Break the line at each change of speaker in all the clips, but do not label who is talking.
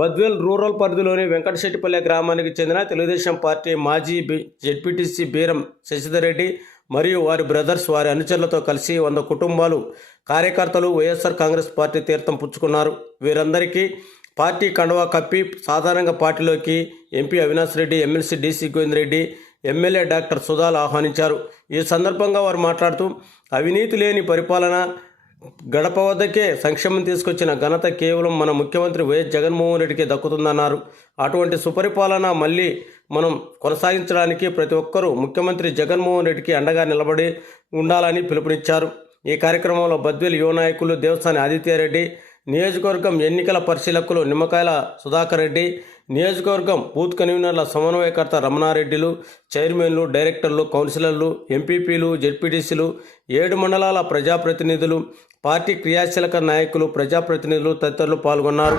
Badvel rural పరిధిలోని వెంకటశెట్టిపల్లె గ్రామానికి చెందిన తెలుగుదేశం పార్టీ మాజీ బి- జెడ్పీటీసీ బీరం శశిధర్ రెడ్డి మరియు వారి బ్రదర్స్ వారి అనుచరులతో కలిసి వంద కుటుంబాలు కార్యకర్తలు వైఎస్ఆర్ కాంగ్రెస్ పార్టీ తీర్థం పుచ్చుకున్నారు. వీరందరికీ పార్టీ కండవా కప్పి సాధారణంగా పార్టీలోకి MP Avinash Reddy MLC DC Govinda Reddy MLA doctor Sudhal ఆహ్వానించారు. ఈ సందర్భంగా వారు మాట్లాడుతూ అవినీతి లేని పరిపాలన గడప వద్దకే సంక్షేమం తీసుకొచ్చిన ఘనత కేవలం మన ముఖ్యమంత్రి వైఎస్ జగన్మోహన్ రెడ్డికి దక్కుతుందన్నారు. అటువంటి సుపరిపాలన మళ్ళీ మనం కొనసాగించడానికి ప్రతి ఒక్కరూ ముఖ్యమంత్రి జగన్మోహన్ రెడ్డికి అండగా నిలబడి ఉండాలని పిలుపునిచ్చారు. ఈ కార్యక్రమంలో బద్వేలు యువ నాయకులు దేవస్థాని ఆదిత్యారెడ్డి నియోజకవర్గం ఎన్నికల పరిశీలకులు నిమ్మకాయల సుధాకర్ రెడ్డి నియోజకవర్గం బూత్ కన్వీనర్ల సమన్వయకర్త రమణారెడ్డిలు చైర్మన్లు డైరెక్టర్లు కౌన్సిలర్లు ఎంపీపీలు జెడ్పీటీసీలు ఏడు మండలాల ప్రజాప్రతినిధులు పార్టీ క్రియాశీలక నాయకులు ప్రజాప్రతినిధులు తదితరులు పాల్గొన్నారు.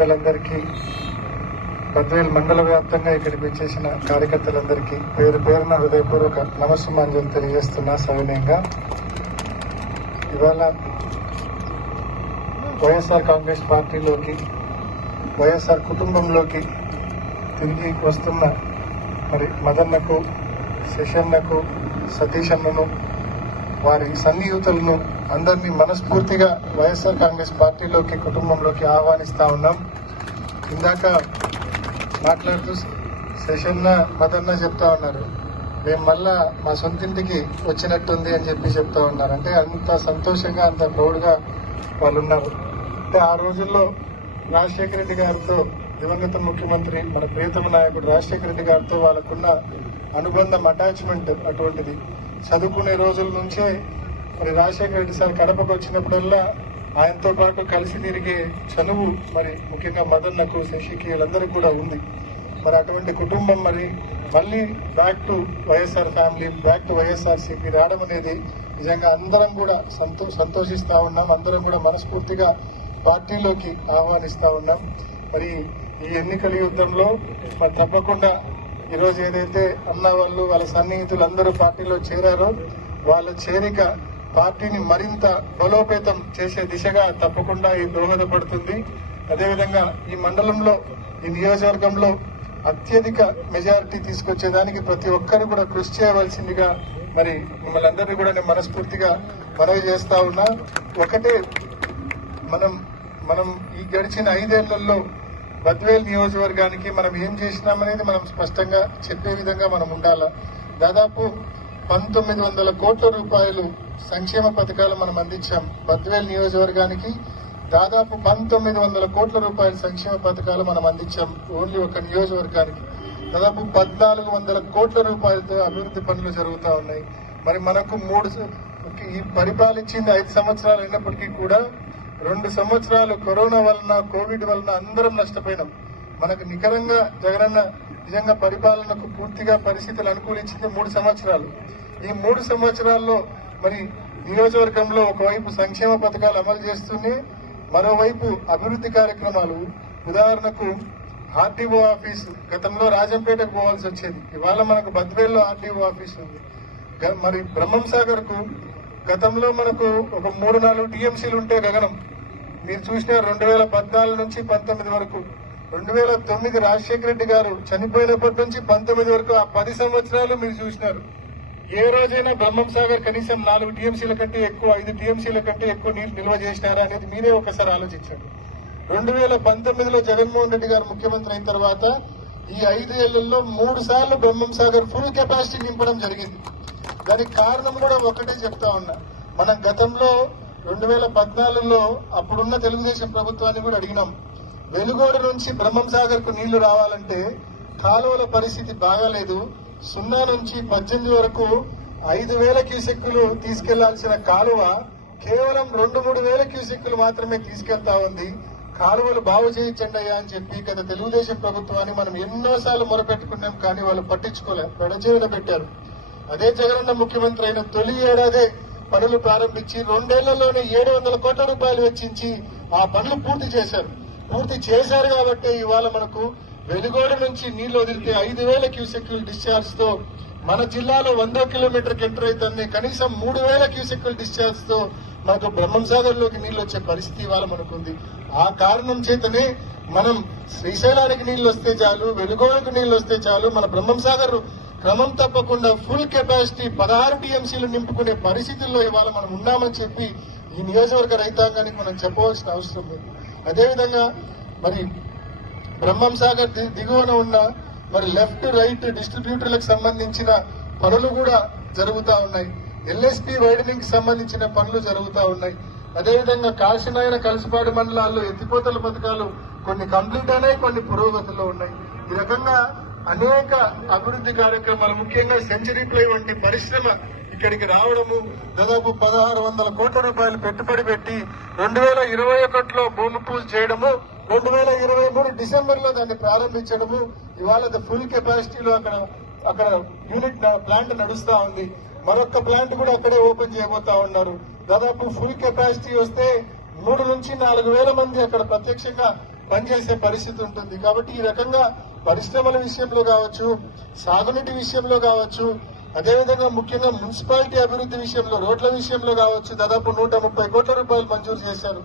పెద్దలందరికీ బద్వేల్ మండల వ్యాప్తంగా ఇక్కడికి వచ్చేసిన కార్యకర్తలందరికీ పేరు పేరున హృదయపూర్వక నమస్సుమాంజలు తెలియజేస్తున్నా సవినయంగా. ఇవాళ వైఎస్ఆర్ కాంగ్రెస్ పార్టీలోకి వైఎస్ఆర్ కుటుంబంలోకి తిరిగి వస్తున్న మరి మదన్నకు శశన్నకు సతీష్ అన్నను వారి సన్నిహితులను అందరినీ మనస్ఫూర్తిగా వైఎస్ఆర్ కాంగ్రెస్ పార్టీలోకి కుటుంబంలోకి ఆహ్వానిస్తా ఉన్నాం. ఇందాక మాట్లాడుతూ శశన్న మదన్న చెప్తా ఉన్నారు. మేము మళ్ళా మా సొంతింటికి వచ్చినట్టుంది అని చెప్పి చెప్తా ఉన్నారు. అంటే అంత సంతోషంగా అంత ప్రౌడ్గా వాళ్ళు ఉన్నారు అంటే ఆ రోజుల్లో రాజశేఖర రెడ్డి గారితో దివంగత ముఖ్యమంత్రి మన ప్రియతమ నాయకుడు రాజశేఖర రెడ్డి గారితో వాళ్ళకున్న అనుబంధం అటాచ్మెంట్ అటువంటిది. చదువుకునే రోజుల నుంచే మరి రాజశేఖర రెడ్డి సార్ కడపకు వచ్చినప్పుడల్లా ఆయనతో పాటు కలిసి తిరిగే చనువు మరి ముఖ్యంగా మదన్నకు శశికి వీళ్ళందరికీ కూడా ఉంది. మరి అటువంటి కుటుంబం మరి మళ్ళీ back to YSR family back to YSRCP రావడం అనేది నిజంగా అందరం కూడా సంతో సంతోషిస్తూ ఉన్నాం. అందరం కూడా మనస్ఫూర్తిగా పార్టీలోకి ఆహ్వానిస్తూ ఉన్నాం. మరి ఈ ఎన్నికల యుద్ధంలో మరి తప్పకుండా ఈరోజు ఏదైతే అన్న వాళ్ళు వాళ్ళ సన్నిహితులు అందరూ పార్టీలో చేరారో వాళ్ళ చేరిక పార్టీని మరింత బలోపేతం చేసే దిశగా తప్పకుండా ఈ దోహదపడుతుంది అదేవిధంగా ఈ మండలంలో ఈ నియోజకవర్గంలో అత్యధిక మెజారిటీ తీసుకొచ్చేదానికి ప్రతి ఒక్కరు కూడా కృషి చేయవలసిందిగా మరి మిమ్మల్ని అందరినీ కూడా నేను మనస్ఫూర్తిగా మనవి చేస్తా ఉన్నా. ఒకటే మనం మనం ఈ గడిచిన ఐదేళ్ళలో బద్వేల్ నియోజకవర్గానికి మనం ఏం చేసినామనేది మనం స్పష్టంగా చెప్పే విధంగా మనం ఉండాలా? దాదాపు పంతొమ్మిది వందల కోట్ల రూపాయలు సంక్షేమ పథకాలు మనం అందించాం. బద్వేల్ నియోజకవర్గానికి దాదాపు పంతొమ్మిది వందల కోట్ల రూపాయల సంక్షేమ పథకాలు మనం అందించాం ఓన్లీ ఒక నియోజకవర్గానికి. దాదాపు పద్నాలుగు వందల కోట్ల రూపాయలతో అభివృద్ధి పనులు జరుగుతూ ఉన్నాయి. మరి మనకు మూడు ఈ పరిపాలించింది ఐదు సంవత్సరాలు అయినప్పటికీ కూడా రెండు సంవత్సరాలు కరోనా వలన కోవిడ్ వలన అందరం నష్టపోయినాం. మనకు నికరంగా జగనన్న నిజంగా పరిపాలనకు పూర్తిగా పరిస్థితులు అనుకూలించింది మూడు సంవత్సరాలు. ఈ మూడు సంవత్సరాల్లో మరి నియోజకవర్గంలో ఒకవైపు సంక్షేమ పథకాలు అమలు చేస్తూనే మరోవైపు అభివృద్ధి కార్యక్రమాలు. ఉదాహరణకు ఆర్డీఓ ఆఫీస్ గతంలో రాజంపేటకు పోవాల్సి వచ్చేది. ఇవాళ మనకు బద్వేల్లో ఆర్డీఓ ఆఫీస్ ఉంది. గ- మరి బ్రహ్మం సాగర్కు గతంలో మనకు ఒక మూడు నాలుగు టీఎంసీలు ఉంటే గగనం. మీరు చూసిన రెండు వేల పద్నాలుగు నుంచి పంతొమ్మిది వరకు. రెండు వేల తొమ్మిది రాజశేఖర రెడ్డి గారు చనిపోయినప్పటి నుంచి పంతొమ్మిది వరకు ఆ పది సంవత్సరాలు మీరు చూసినారు. ఏ రోజైనా బ్రహ్మం సాగర్ కనీసం నాలుగు టీఎంసీల కంటే ఎక్కువ ఐదు టీఎంసీల కంటే ఎక్కువ నీరు నిల్వ చేసినారా అనేది మీరే ఒకసారి ఆలోచించండి. రెండు వేల పంతొమ్మిదిలో జగన్మోహన్ రెడ్డి గారు ముఖ్యమంత్రి అయిన తర్వాత ఈ ఐదు ఏళ్ళలో మూడు సార్లు బ్రహ్మం సాగర్ ఫుల్ కెపాసిటీ నింపడం జరిగింది. దానికి కారణం కూడా ఒకటే చెప్తా ఉన్నా. మనం గతంలో రెండు వేల పద్నాలుగులో అప్పుడున్న తెలుగుదేశం ప్రభుత్వాన్ని కూడా అడిగినాం. వెలుగోడు నుంచి బ్రహ్మం సాగర్కు నీళ్ళు రావాలంటే కాలువల పరిస్థితి బాగాలేదు. సున్నా నుంచి పద్దెనిమిది వరకు ఐదు వేల క్యూసెక్కులు తీసుకెళ్ళాల్సిన కాలువ కేవలం రెండు మూడు వేల క్యూసెక్కులు మాత్రమే తీసుకెళ్తా ఉంది. కాలువలు బాగు చేయించండి అయ్యా అని చెప్పి గత తెలుగుదేశం ప్రభుత్వాన్ని మనం ఎన్నోసార్లు మొరపెట్టుకున్నాం కానీ వాళ్ళు పట్టించుకోలే పెడచేవిన పెట్టారు. అదే జగనన్న ముఖ్యమంత్రి అయిన తొలి ఏడాదే పనులు ప్రారంభించి రెండేళ్ళలోనే ఏడు వందల కోట్ల రూపాయలు వెచ్చించి ఆ పనులు పూర్తి చేశారు. పూర్తి చేశారు కాబట్టి ఇవాళ మనకు వెలుగోడు నుంచి నీళ్ళు వదిలితే ఐదు వేల క్యూసెక్యుల డిశ్చార్జ్తో మన జిల్లాలో వందో కిలోమీటర్కి ఎంటర్ అవుతుంది కనీసం మూడు వేల క్యూసెక్యుల డిశ్చార్జ్తో మనకు బ్రహ్మం సాగర్లోకి నీళ్ళు వచ్చే పరిస్థితి ఇవాళ మనకుంది. ఆ కారణం చేతనే మనం శ్రీశైలానికి నీళ్ళు వస్తే చాలు వెలుగోడుకు నీళ్ళు వస్తే చాలు మన బ్రహ్మం సాగర్ క్రమం తప్పకుండా ఫుల్ కెపాసిటీ పదహారు టీఎంసీలు నింపుకునే పరిస్థితుల్లో ఇవాళ మనం ఉన్నామని చెప్పి ఈ నియోజకవర్గ రైతాంగానికి మనం చెప్పవలసిన అవసరం లేదు. అదేవిధంగా మరి బ్రహ్మం సాగర్ దిగువన ఉన్న మరి లెఫ్ట్ రైట్ డిస్ట్రిబ్యూటర్లకు సంబంధించిన పనులు కూడా జరుగుతూ ఉన్నాయి. ఎల్ఎస్పి వైడనింగ్ సంబంధించిన పనులు జరుగుతూ ఉన్నాయి. అదేవిధంగా కాశీనాయన కలిసిపాడు మండలాల్లో ఎత్తిపోతల పథకాలు కొన్ని కంప్లీట్ అయినాయి కొన్ని పురోగతిలో ఉన్నాయి. ఈ రకంగా అనేక అభివృద్ధి కార్యక్రమాలు ముఖ్యంగా సెంచరీ ప్లై వంటి పరిశ్రమ ఇక్కడికి రావడము దాదాపు పదహారు వందల కోట్ల రూపాయలు పెట్టుబడి పెట్టి రెండు వేల ఇరవై ఒకటిలో భూమి పూజ చేయడము రెండు వేల ఇరవై మూడు డిసెంబర్లో దాన్ని ప్రారంభించడము. ఇవాళ ఫుల్ కెపాసిటీలో అక్కడ అక్కడ యూనిట్ ప్లాంట్ నడుస్తా ఉంది. మరొక ప్లాంట్ కూడా అక్కడే ఓపెన్ చేయబోతా ఉన్నారు. దాదాపు ఫుల్ కెపాసిటీ వస్తే మూడు నుంచి నాలుగు వేల మంది అక్కడ ప్రత్యక్షంగా పనిచేసే పరిస్థితి ఉంటుంది. కాబట్టి ఈ రకంగా పరిశ్రమల విషయంలో కావచ్చు సాగునీటి విషయంలో కావచ్చు అదేవిధంగా ముఖ్యంగా మున్సిపాలిటీ అభివృద్ధి విషయంలో రోడ్ల విషయంలో కావచ్చు దాదాపు నూట ముప్పై కోట్ల రూపాయలు మంజూరు చేశారు.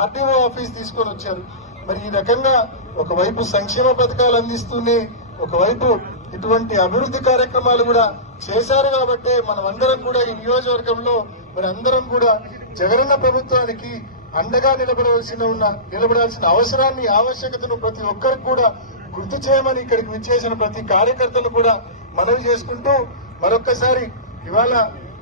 ఆర్టీఓ ఆఫీస్ తీసుకొని వచ్చారు. మరి ఈ రకంగా ఒకవైపు సంక్షేమ పథకాలు అందిస్తూనే ఒకవైపు ఇటువంటి అభివృద్ధి కార్యక్రమాలు కూడా చేశారు కాబట్టి మనం అందరం కూడా ఈ నియోజకవర్గంలో మరి అందరం కూడా జగనన్న ప్రభుత్వానికి అండగా నిలబడవలసిన ఉన్న నిలబడాల్సిన అవసరాన్ని ఆవశ్యకతను ప్రతి ఒక్కరికి కూడా గుర్తు చేయమని ఇక్కడికి విచ్చేసిన ప్రతి కార్యకర్తలు కూడా మనవి చేసుకుంటూ మరొక్కసారి ఇవాళ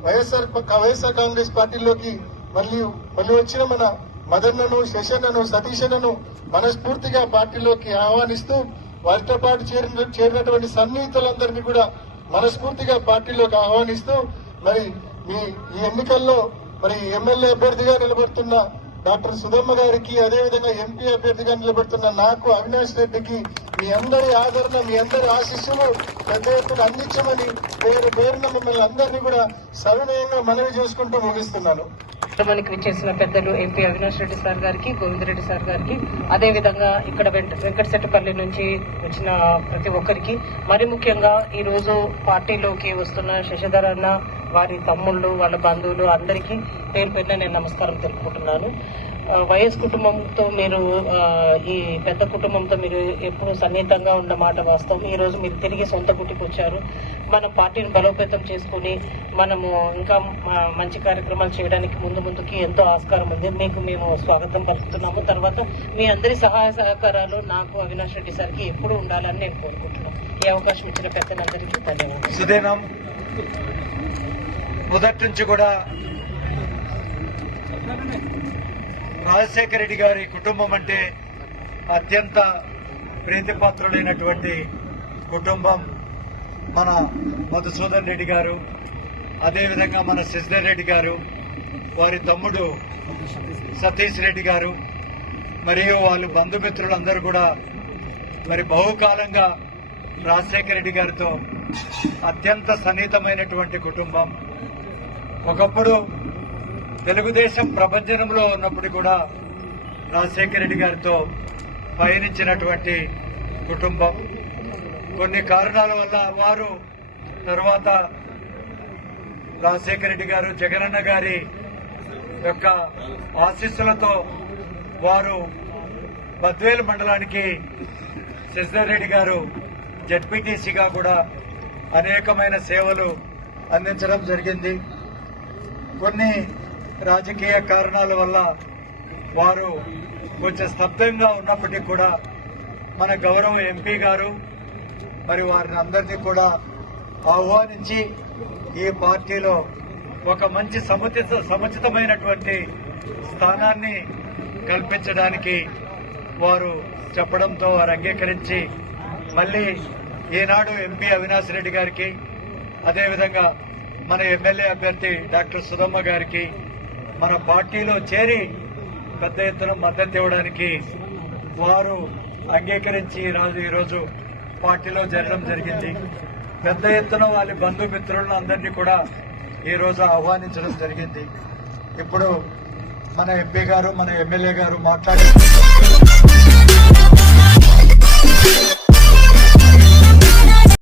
వైఎస్ఆర్ వైఎస్ఆర్ కాంగ్రెస్ పార్టీలోకి మళ్ళీ మళ్ళీ వచ్చిన మన మదన్నను శశన్నను సతీశన్నను మనస్ఫూర్తిగా పార్టీలోకి ఆహ్వానిస్తూ వారితో పాటు చేరిన చేరినటువంటి సన్నిహితులందరినీ కూడా మనస్ఫూర్తిగా పార్టీలోకి ఆహ్వానిస్తూ మరి మీ ఈ ఎన్నికల్లో మరి ఎమ్మెల్యే అభ్యర్థిగా నిలబడుతున్న డాక్టర్ సుధమ్మ గారికి అదేవిధంగా ఎంపీ అభ్యర్థిగా నిలబడుతున్న నాకు అవినాష్ రెడ్డికి మీ అందరి ఆదరణ మీ అందరి ఆశీస్సులు పెద్ద ఎత్తున అందించమని పేరు పేరున మిమ్మల్ని అందరినీ కూడా సవినయంగా మనవి చేసుకుంటూ ముగిస్తున్నాను.
మనకి విచ్చేసిన పెద్దలు ఎంపీ అవినాష్ రెడ్డి సార్ గారికి గోవిందరెడ్డి సార్ గారికి. అదే విధంగా ఇక్కడ వెంట వెంకటశెట్టిపల్లి నుంచి వచ్చిన ప్రతి ఒక్కరికి. మరి ముఖ్యంగా ఈరోజు పార్టీలోకి వస్తున్న శశిధర్ అన్న వారి తమ్ముళ్ళు వాళ్ళ బంధువులు అందరికీ పేరు పేరున నేను నమస్కారం తెలుపుకుంటున్నాను. ఆ, వైఎస్ కుటుంబంతో మీరు ఈ పెద్ద కుటుంబంతో మీరు ఎప్పుడు సన్నిహితంగా ఉన్న మాట వాస్తవం. ఈ రోజు మీరు తిరిగి సొంత గుటికి వచ్చారు. మన పార్టీని బలోపేతం చేసుకుని మనము ఇంకా మంచి కార్యక్రమాలు చేయడానికి ముందు ముందుకి ఎంతో ఆస్కారం ఉంది. మీకు మేము స్వాగతం పలుకుతున్నాము. తర్వాత మీ అందరి సహాయ సహకారాలు నాకు అవినాష్ రెడ్డి సార్కి ఎప్పుడు ఉండాలని నేను కోరుకుంటున్నాను. ఈ అవకాశం ఇచ్చిన పెద్దలందరికీ ధన్యవాదాలు.
మొదటి నుంచి కూడా రాజశేఖర రెడ్డి గారి కుటుంబం అంటే అత్యంత ప్రీతిపాత్రుడైనటువంటి కుటుంబం మన మధుసూదన్ రెడ్డి గారు అదేవిధంగా మన శశిధర్ రెడ్డి గారు వారి తమ్ముడు సతీష్ రెడ్డి గారు మరియు వాళ్ళ బంధుమిత్రులందరూ కూడా మరి బహుకాలంగా రాజశేఖర రెడ్డి గారితో అత్యంత సన్నిహితమైనటువంటి కుటుంబం. ఒకప్పుడు తెలుగుదేశం ప్రపంచంలో ఉన్నప్పుడు కూడా రాజశేఖర రెడ్డి గారితో పయనించినటువంటి కుటుంబం. కొన్ని కారణాల వల్ల వారు తర్వాత రాజశేఖర రెడ్డి గారు జగనన్న గారి యొక్క ఆశీస్సులతో వారు బద్వేలు మండలానికి శశిధర్ రెడ్డి గారు జడ్పీటీసీగా కూడా అనేకమైన సేవలు అందించడం జరిగింది. కొన్ని రాజకీయ కారణాల వల్ల వారు కొంచెం స్తబ్దంగా ఉన్నప్పటికీ కూడా మన గౌరవ ఎంపీ గారు మరి వారిని అందరినీ కూడా ఆహ్వానించి ఈ పార్టీలో ఒక మంచి సముచిత సముచితమైనటువంటి స్థానాన్ని కల్పించడానికి వారు చెప్పడంతో వారు అంగీకరించి మళ్ళీ ఈనాడు ఎంపీ అవినాష్ రెడ్డి గారికి అదేవిధంగా మన ఎమ్మెల్యే అభ్యర్థి డాక్టర్ సుధమ్మ గారికి మన పార్టీలో చేరి పెద్ద ఎత్తున మద్దతు ఇవ్వడానికి వారు అంగీకరించి రాజు ఈరోజు పార్టీలో చేరడం జరిగింది. పెద్ద ఎత్తున వాళ్ళ బంధుమిత్రులను అందరినీ కూడా ఈరోజు ఆహ్వానించడం జరిగింది. ఇప్పుడు మన ఎంపీ గారు మన ఎమ్మెల్యే గారు మాట్లాడే